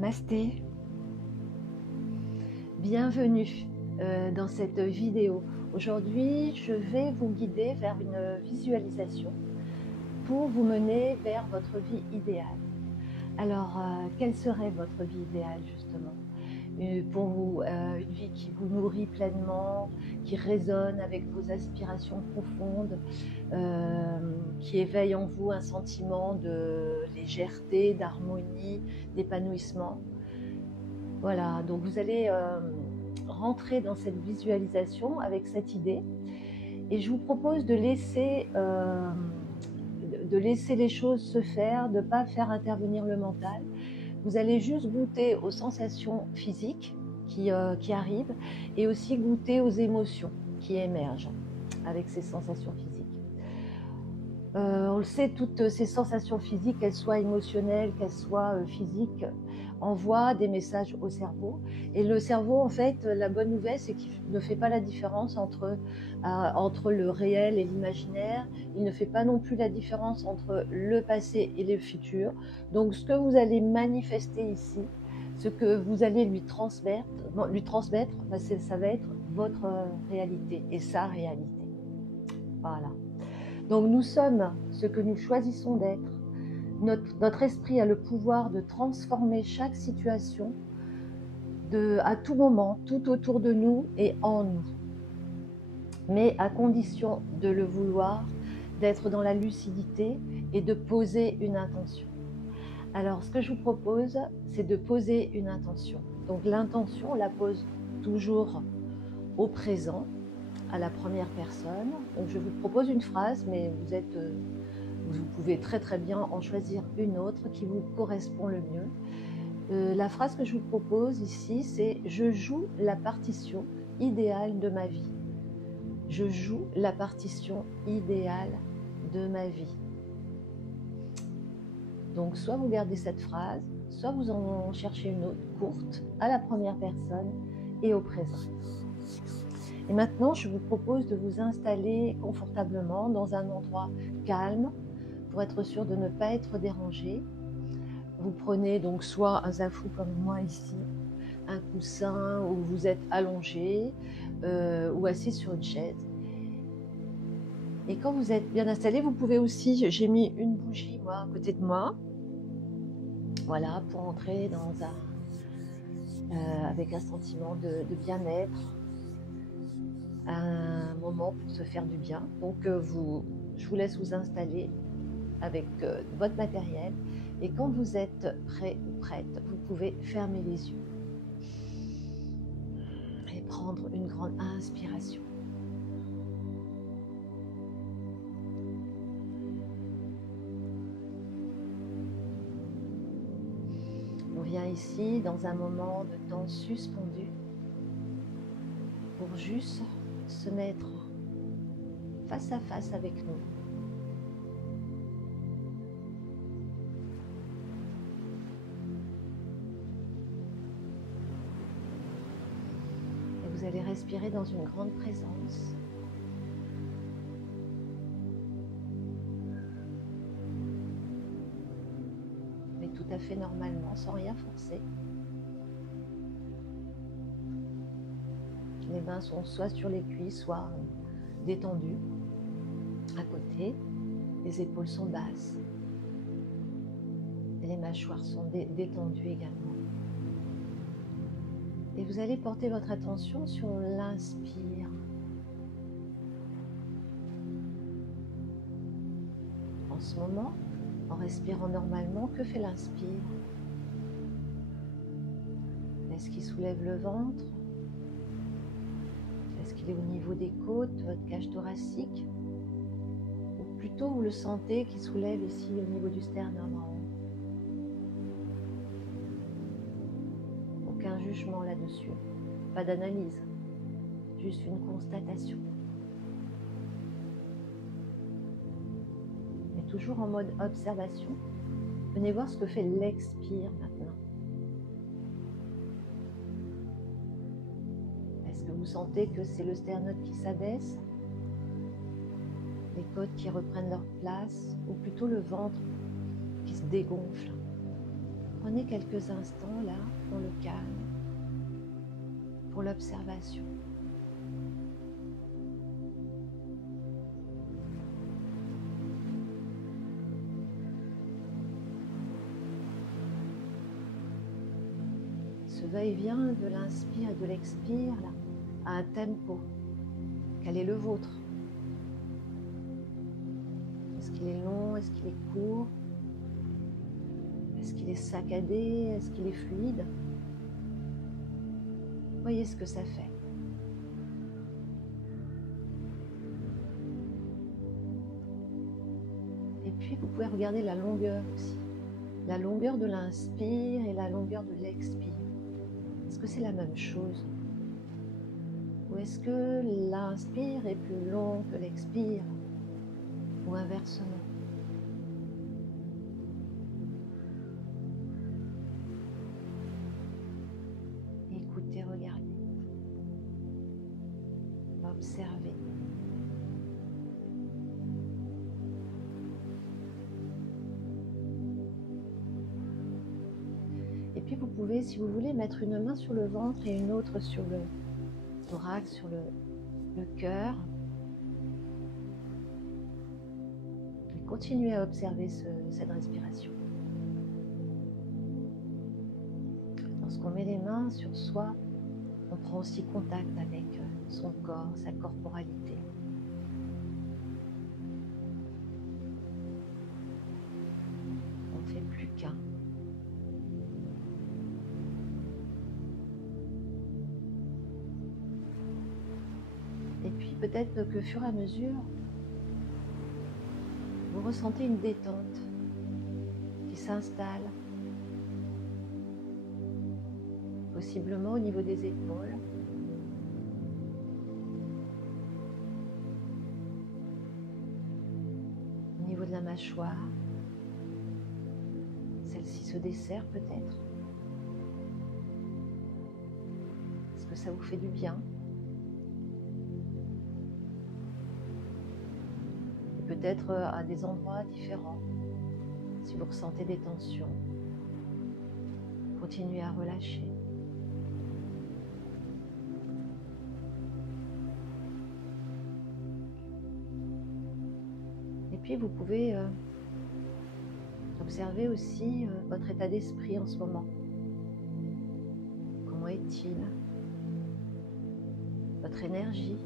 Masté, bienvenue dans cette vidéo. Aujourd'hui, je vais vous guider vers une visualisation pour vous mener vers votre vie idéale. Alors, quelle serait votre vie idéale justement? Pour vous, une vie qui vous nourrit pleinement, qui résonne avec vos aspirations profondes, qui éveille en vous un sentiment de légèreté, d'harmonie, d'épanouissement. Voilà, donc vous allez rentrer dans cette visualisation avec cette idée et je vous propose de laisser les choses se faire, de ne pas faire intervenir le mental. Vous allez juste goûter aux sensations physiques qui arrivent et aussi goûter aux émotions qui émergent avec ces sensations physiques. On le sait, toutes ces sensations physiques, qu'elles soient émotionnelles, qu'elles soient physiques, envoient des messages au cerveau. Et le cerveau, en fait, la bonne nouvelle, c'est qu'il ne fait pas la différence entre le réel et l'imaginaire. Il ne fait pas non plus la différence entre le passé et le futur. Donc, ce que vous allez manifester ici, ce que vous allez lui transmettre, ça va être votre réalité et sa réalité. Voilà. Donc nous sommes ce que nous choisissons d'être. Notre esprit a le pouvoir de transformer chaque situation à tout moment, tout autour de nous et en nous. Mais à condition de le vouloir, d'être dans la lucidité et de poser une intention. Alors ce que je vous propose, c'est de poser une intention. Donc l'intention, on la pose toujours au présent, à la première personne. Donc je vous propose une phrase, mais vous pouvez très bien en choisir une autre qui vous correspond le mieux. La phrase que je vous propose ici, c'est « Je joue la partition idéale de ma vie ». Je joue la partition idéale de ma vie. Donc soit vous gardez cette phrase, soit vous en cherchez une autre courte à la première personne et au présent. Et maintenant, je vous propose de vous installer confortablement dans un endroit calme pour être sûr de ne pas être dérangé. Vous prenez donc soit un zafou comme moi ici, un coussin où vous êtes allongé ou assis sur une chaise. Et quand vous êtes bien installé, vous pouvez aussi, j'ai mis une bougie moi à côté de moi, voilà, pour entrer dans avec un sentiment de bien-être, un moment pour se faire du bien. Donc je vous laisse vous installer avec votre matériel et quand vous êtes prêt ou prête, vous pouvez fermer les yeux et prendre une grande inspiration. On vient ici dans un moment de temps suspendu pour juste se mettre face à face avec nous. Et vous allez respirer dans une grande présence. Mais tout à fait normalement, sans rien forcer. Les mains sont soit sur les cuisses, soit détendues à côté. Les épaules sont basses. Et les mâchoires sont détendues également. Et vous allez porter votre attention sur l'inspire. En ce moment, en respirant normalement, que fait l'inspire? Est-ce qu'il soulève le ventre? Est-ce qu'il est au niveau des côtes, votre cage thoracique? Ou plutôt vous le sentez qui soulève ici au niveau du sternum en haut? Aucun jugement là-dessus, pas d'analyse, juste une constatation. Mais toujours en mode observation, venez voir ce que fait l'expire maintenant. Est-ce que vous sentez que c'est le sternum qui s'abaisse, les côtes qui reprennent leur place, ou plutôt le ventre qui se dégonfle? Prenez quelques instants là pour le calme, pour l'observation. Ce va-et-vient de l'inspire et de l'expire là, à un tempo. Quel est le vôtre? Est-ce qu'il est long? Est-ce qu'il est court? Est-ce qu'il est saccadé? Est-ce qu'il est fluide? Voyez ce que ça fait. Et puis vous pouvez regarder la longueur aussi. La longueur de l'inspire et la longueur de l'expire. Est-ce que c'est la même chose? Ou est-ce que l'inspire est plus long que l'expire? Ou inversement? Écoutez, regardez. Observez. Et puis vous pouvez, si vous voulez, mettre une main sur le ventre et une autre sur le thorax, sur le cœur. Et continuez à observer cette respiration. Lorsqu'on met les mains sur soi, on prend aussi contact avec son corps, sa corporalité. On ne fait plus qu'un. Et puis peut-être que au fur et à mesure, vous ressentez une détente qui s'installe, possiblement au niveau des épaules, au niveau de la mâchoire. Celle-ci se desserre peut-être. Est-ce que ça vous fait du bien? Et peut-être à des endroits différents, si vous ressentez des tensions, continuez à relâcher. Et puis vous pouvez observer aussi votre état d'esprit en ce moment. Comment est-il? Votre énergie?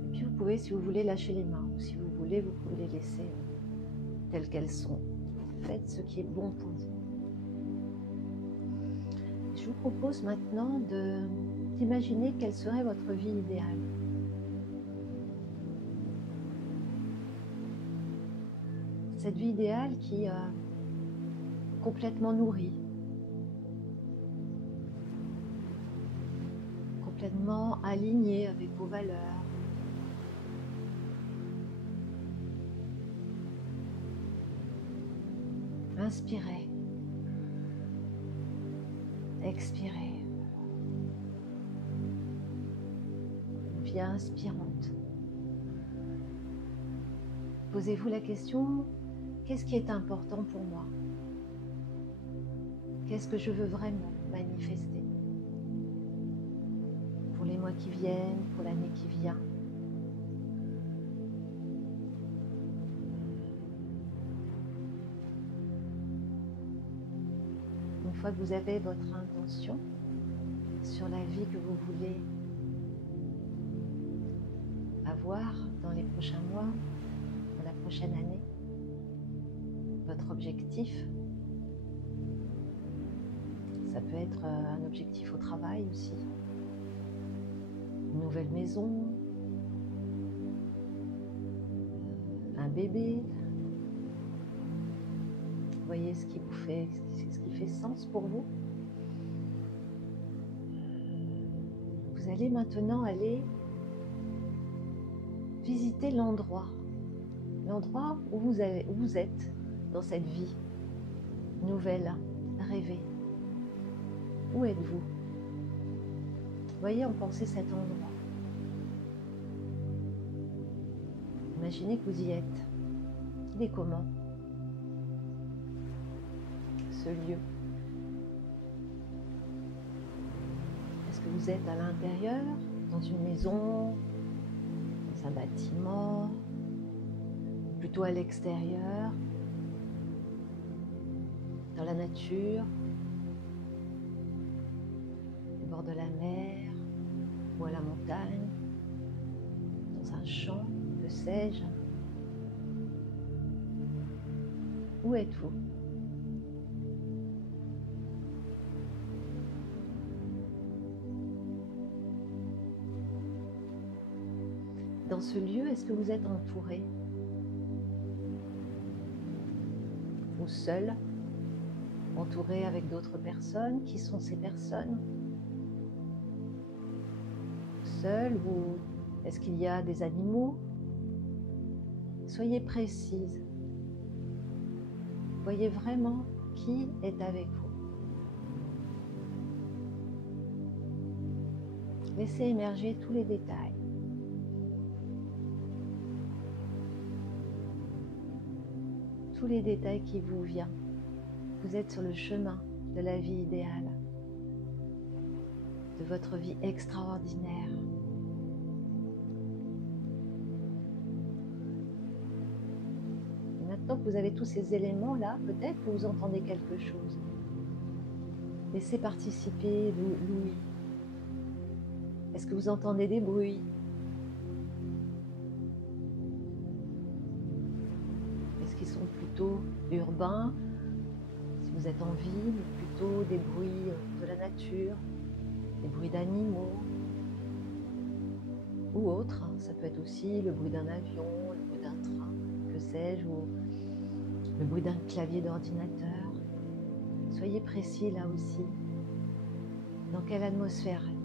Et puis vous pouvez, si vous voulez, lâcher les mains, ou si vous voulez, vous pouvez les laisser telles qu'elles sont. Faites ce qui est bon pour vous. Je vous propose maintenant d'imaginer quelle serait votre vie idéale. Cette vie idéale qui est complètement nourrie, complètement alignée avec vos valeurs. Inspirez. Expirez. Une vie inspirante. Posez-vous la question, qu'est-ce qui est important pour moi? Qu'est-ce que je veux vraiment manifester? Pour les mois qui viennent, pour l'année qui vient. Une fois que vous avez votre intention sur la vie que vous voulez avoir dans les prochains mois, dans la prochaine année, votre objectif, ça peut être un objectif au travail aussi, une nouvelle maison, un bébé. Voyez ce qui vous fait, ce qui fait sens pour vous. Vous allez maintenant aller visiter l'endroit où vous êtes dans cette vie nouvelle, rêvée. Où êtes-vous? Voyez en pensée cet endroit. Imaginez que vous y êtes. Il est comment, ce lieu? Est-ce que vous êtes à l'intérieur, dans une maison, dans un bâtiment, ou plutôt à l'extérieur, dans la nature, au bord de la mer ou à la montagne, dans un champ, que sais-je? Où êtes-vous? Dans ce lieu, est-ce que vous êtes entouré? Ou seul? Entouré avec d'autres personnes? Qui sont ces personnes? Seul ou est-ce qu'il y a des animaux? Soyez précise. Voyez vraiment qui est avec vous. Laissez émerger tous les détails. Tous les détails qui vous viennent. Vous êtes sur le chemin de la vie idéale, de votre vie extraordinaire. Et maintenant que vous avez tous ces éléments-là, peut-être que vous entendez quelque chose. Laissez participer l'ouïe. Est-ce que vous entendez des bruits? Est-ce qu'ils sont plutôt urbains? Si vous êtes en ville, plutôt des bruits de la nature, des bruits d'animaux ou autres. Ça peut être aussi le bruit d'un avion, le bruit d'un train, que sais-je, ou le bruit d'un clavier d'ordinateur. Soyez précis là aussi. Dans quelle atmosphère êtes-vous?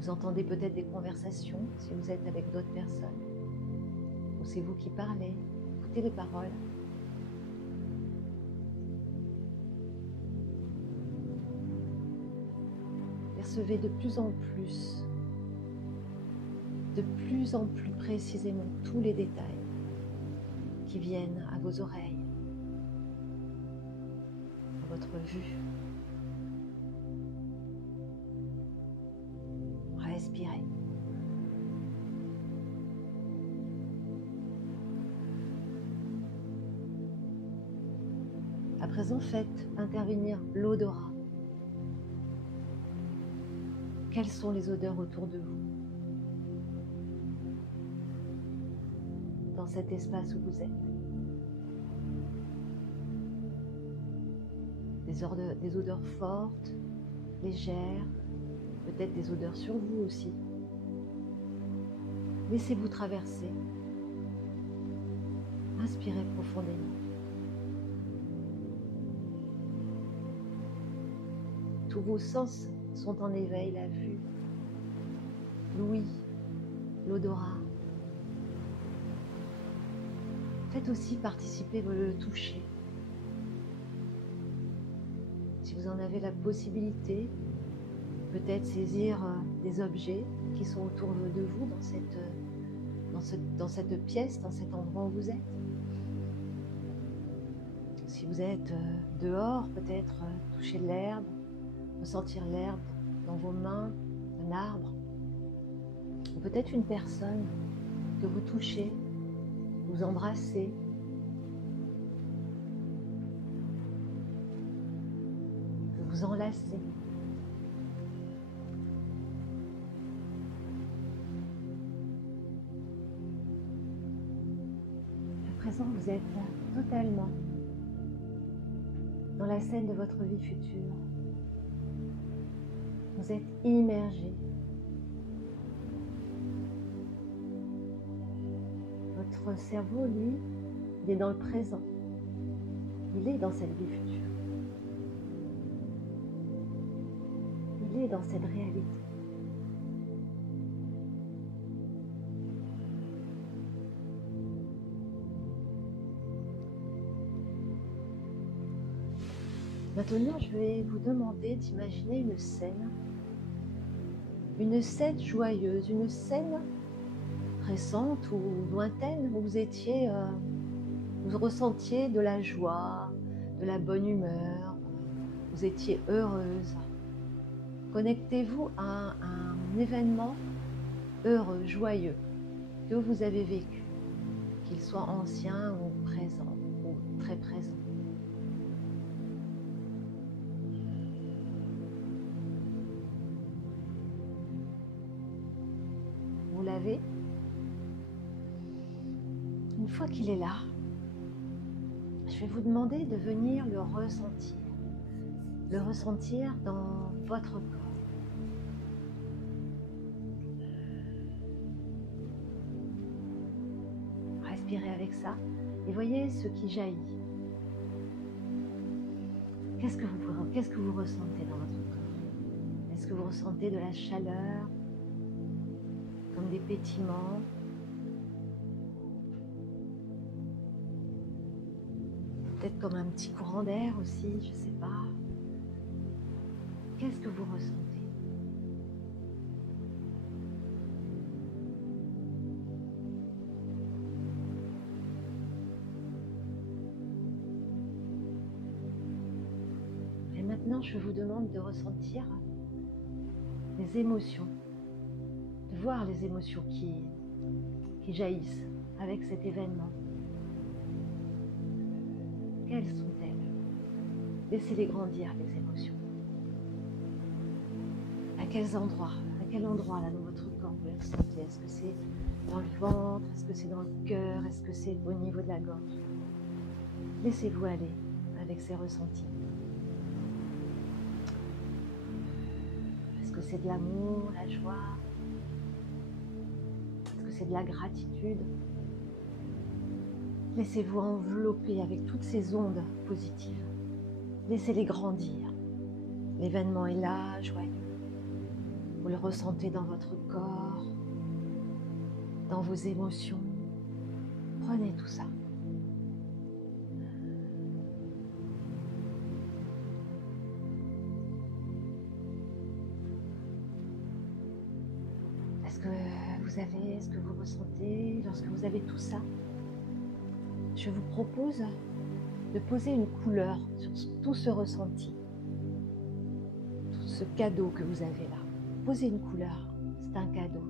Vous entendez peut-être des conversations si vous êtes avec d'autres personnes. Ou c'est vous qui parlez. Écoutez les paroles. Percevez de plus en plus précisément tous les détails qui viennent à vos oreilles, à votre vue. Respirez. À présent, faites intervenir l'odorat. Quelles sont les odeurs autour de vous? Dans cet espace où vous êtes. Des odeurs fortes, légères, peut-être des odeurs sur vous aussi. Laissez-vous traverser. Inspirez profondément. Tous vos sens sont en éveil, la vue, l'ouïe, l'odorat. Faites aussi participer le toucher. Si vous en avez la possibilité, peut-être saisir des objets qui sont autour de vous dans cette pièce, dans cet endroit où vous êtes. Si vous êtes dehors, peut-être toucher l'herbe, ressentir l'herbe dans vos mains, un arbre, ou peut-être une personne que vous touchez, vous embrassez. Que vous enlacez. À présent, vous êtes totalement dans la scène de votre vie future. Vous êtes immergé. Votre cerveau, lui, il est dans le présent. Il est dans cette vie future. Il est dans cette réalité. Maintenant, je vais vous demander d'imaginer une scène joyeuse, une scène récente ou lointaine où vous ressentiez de la joie, de la bonne humeur, vous étiez heureuse. Connectez-vous à un événement heureux, joyeux que vous avez vécu, qu'il soit ancien ou présent ou très présent. Vous l'avez? Une fois qu'il est là, je vais vous demander de venir le ressentir dans votre corps. Respirez avec ça et voyez ce qui jaillit. Qu'est-ce que vous ressentez dans votre corps? Est-ce que vous ressentez de la chaleur, comme des pétillements? Peut-être comme un petit courant d'air aussi, je ne sais pas. Qu'est-ce que vous ressentez? Et maintenant, je vous demande de ressentir les émotions, de voir les émotions qui jaillissent avec cet événement. Quelles sont-elles? Laissez-les grandir, les émotions. À quel endroit là dans votre corps vous les ressentez? Est-ce que c'est dans le ventre? Est-ce que c'est dans le cœur? Est-ce que c'est au niveau de la gorge? Laissez-vous aller avec ces ressentis. Est-ce que c'est de l'amour, la joie? Est-ce que c'est de la gratitude? Laissez-vous envelopper avec toutes ces ondes positives. Laissez-les grandir. L'événement est là, joyeux. Vous le ressentez dans votre corps, dans vos émotions. Prenez tout ça. Est-ce que vous ressentez lorsque vous avez tout ça? Je vous propose de poser une couleur sur tout ce ressenti, tout ce cadeau que vous avez là. Posez une couleur, c'est un cadeau.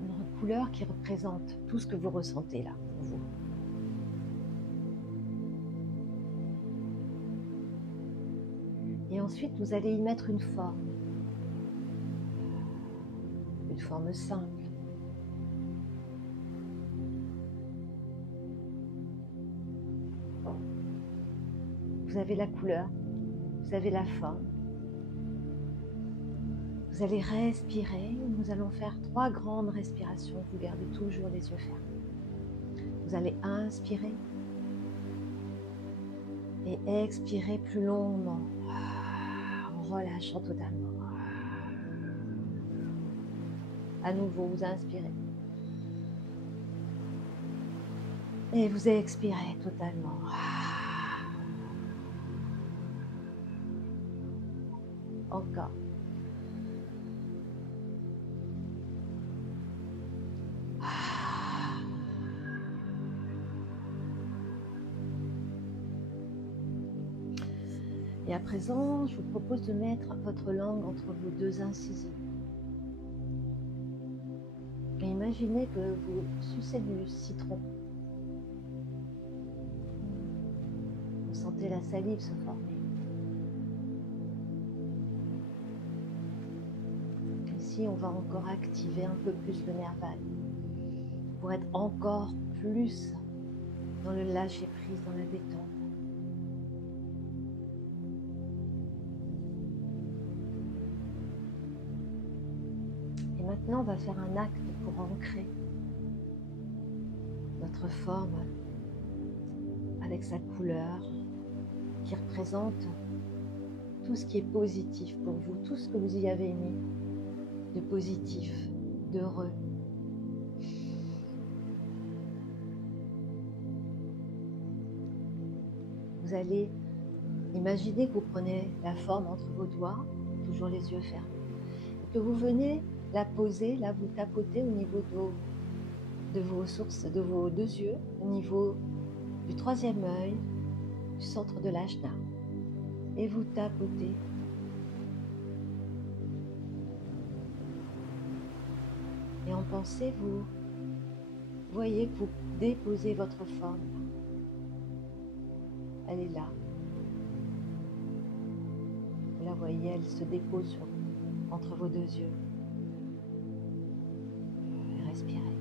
Une couleur qui représente tout ce que vous ressentez là pour vous. Et ensuite, vous allez y mettre une forme simple. Vous avez la couleur, vous avez la forme. Vous allez respirer. Nous allons faire 3 grandes respirations. Vous gardez toujours les yeux fermés. Vous allez inspirer et expirer plus longuement, en relâchant totalement. À nouveau, vous inspirez. Et vous expirez totalement. Encore. Et à présent, je vous propose de mettre votre langue entre vos 2 incisives. Et imaginez que vous sucez du citron. Vous sentez la salive se former. Ici, on va encore activer un peu plus le nerf vague pour être encore plus dans le lâcher prise, dans la détente. Et maintenant, on va faire un acte pour ancrer notre forme avec sa couleur qui représente tout ce qui est positif pour vous, tout ce que vous y avez mis de positif, d'heureux. vous allez imaginer que vous prenez la forme entre vos doigts, toujours les yeux fermés, et que vous venez la poser, là vous tapotez au niveau de vos sources, de vos deux yeux, au niveau du troisième œil, du centre de l'ajna, et vous tapotez. Et en pensée, vous voyez que vous déposez votre forme. Elle est là. Vous la voyez, elle se dépose entre vos deux yeux. Et respirez.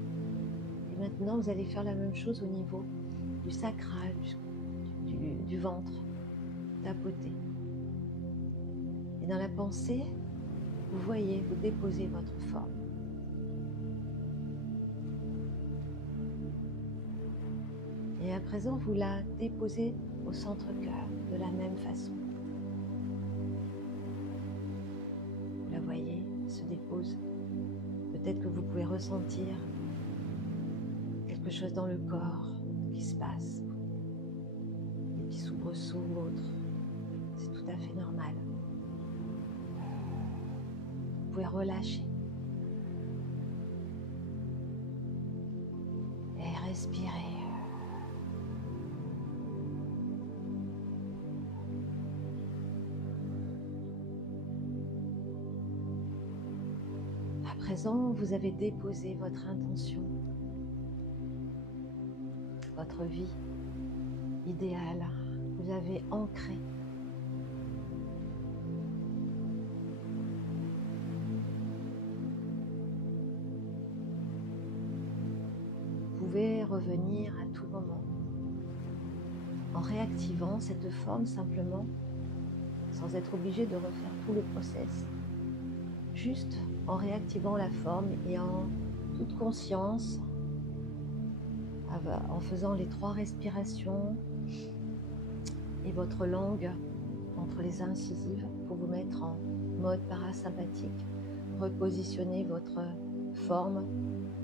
Et maintenant, vous allez faire la même chose au niveau du sacral, du ventre. Tapotez. Et dans la pensée, vous voyez, vous déposez votre forme. Et à présent, vous la déposez au centre-cœur de la même façon. Vous la voyez, elle se dépose. Peut-être que vous pouvez ressentir quelque chose dans le corps qui se passe. Des petits soubresauts ou autres. C'est tout à fait normal. Vous pouvez relâcher. Et respirer. À présent, vous avez déposé votre intention, votre vie idéale. Vous l'avez ancrée. Vous pouvez revenir à tout moment en réactivant cette forme simplement, sans être obligé de refaire tout le process. Juste en réactivant la forme et en toute conscience, en faisant les 3 respirations et votre langue entre les incisives pour vous mettre en mode parasympathique, repositionner votre forme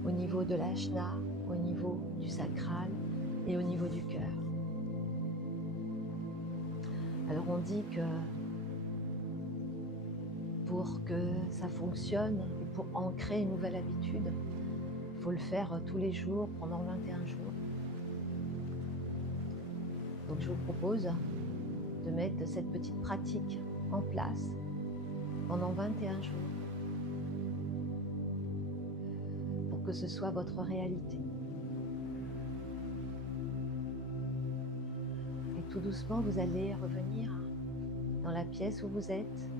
au niveau de l'ajna, au niveau du sacral et au niveau du cœur. Alors on dit que pour que ça fonctionne et pour ancrer une nouvelle habitude, il faut le faire tous les jours pendant 21 jours. Donc je vous propose de mettre cette petite pratique en place pendant 21 jours pour que ce soit votre réalité. Et tout doucement, vous allez revenir dans la pièce où vous êtes.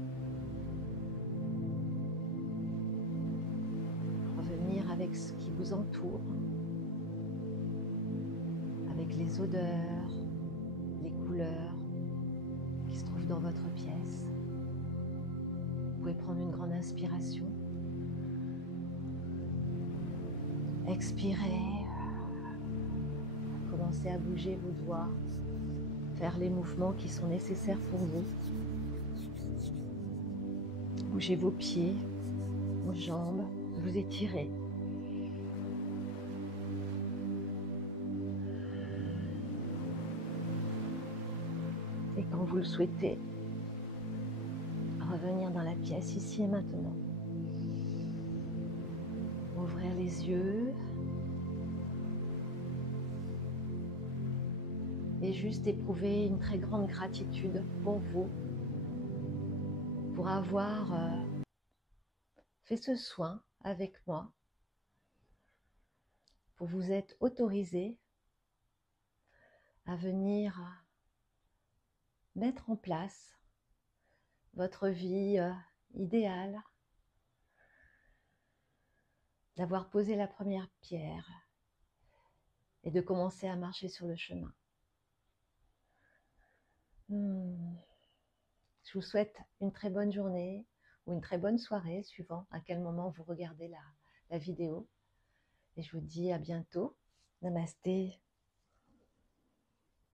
Revenir avec ce qui vous entoure, avec les odeurs, les couleurs qui se trouvent dans votre pièce. Vous pouvez prendre une grande inspiration. Expirez. Commencez à bouger vos doigts, faire les mouvements qui sont nécessaires pour vous. Bougez vos pieds, vos jambes, vous étirez. Et quand vous le souhaitez, revenir dans la pièce ici et maintenant. Ouvrir les yeux. Et juste éprouver une très grande gratitude pour vous, pour avoir fait ce soin avec moi, pour vous être autorisé à venir mettre en place votre vie idéale, d'avoir posé la première pierre et de commencer à marcher sur le chemin. Je vous souhaite une très bonne journée ou une très bonne soirée, suivant à quel moment vous regardez la vidéo. Et je vous dis à bientôt. Namasté.